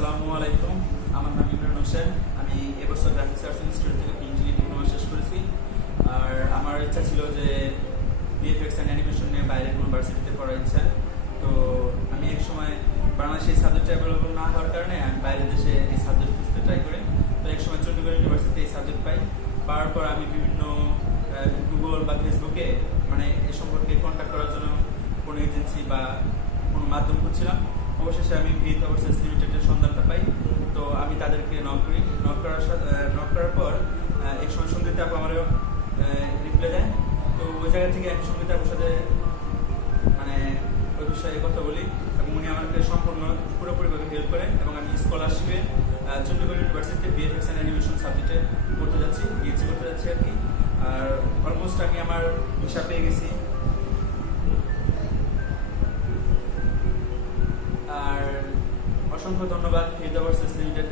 আসসালামু আলাইকুম। আমার নাম ইমরান হোসেন। আমি এবছর গ্রাফিক্স আর্টস ইনস্টিটিউট থেকে পিএইচডি ডিপ্লোমা শেষ করেছি। আর আমার ইচ্ছা ছিল যে ভিএফএক্স অ্যান্ড অ্যানিমেশন নিয়ে বাইরে কোনো ভার্সিটিতে পড়ার ইচ্ছা। তো আমি এক সময় বাংলাদেশে এই সাবজেক্ট অ্যাভেলেবল না হওয়ার কারণে আমি বাইরের দেশে এই সাবজেক্ট খুঁজতে ট্রাই করি। তো এক সময় চন্ডীগড় ইউনিভার্সিটিতে এই সাবজেক্ট পাই। পাওয়ার পর আমি বিভিন্ন গুগল বা ফেসবুকে মানে এ সম্পর্কে কন্ট্যাক্ট করার জন্য কোনো এজেন্সি বা কোনো মাধ্যম খুঁজছিলাম। অবশেষে আমি ভিত ওভারসিজ লিমিটেডের সন্ধানটা পাই। তো আমি তাদেরকে নক করি। নক করার পর এক সময় সঙ্গীতা আপু আমারও রিপ্লাই দেয়। তো ওই জায়গা থেকে আমি সঙ্গীতা আপুর সাথে মানে ওই বিষয়ে কথা বলি এবং উনি আমাকে সম্পূর্ণ পুরোপুরিভাবে হেল্প করেন এবং আমি স্কলারশিপে চন্ডীগড় ইউনিভার্সিটিতে ভিএফএক্স অ্যান্ড অ্যানিমেশন সাবজেক্টে করতে যাচ্ছি, পিএইচডি করতে যাচ্ছি আর কি। আর অলমোস্ট আমি আমার ভিসা পেয়ে গেছি। আর অসংখ্য ধন্যবাদ ভিত ওভারসিজ লিমিটেড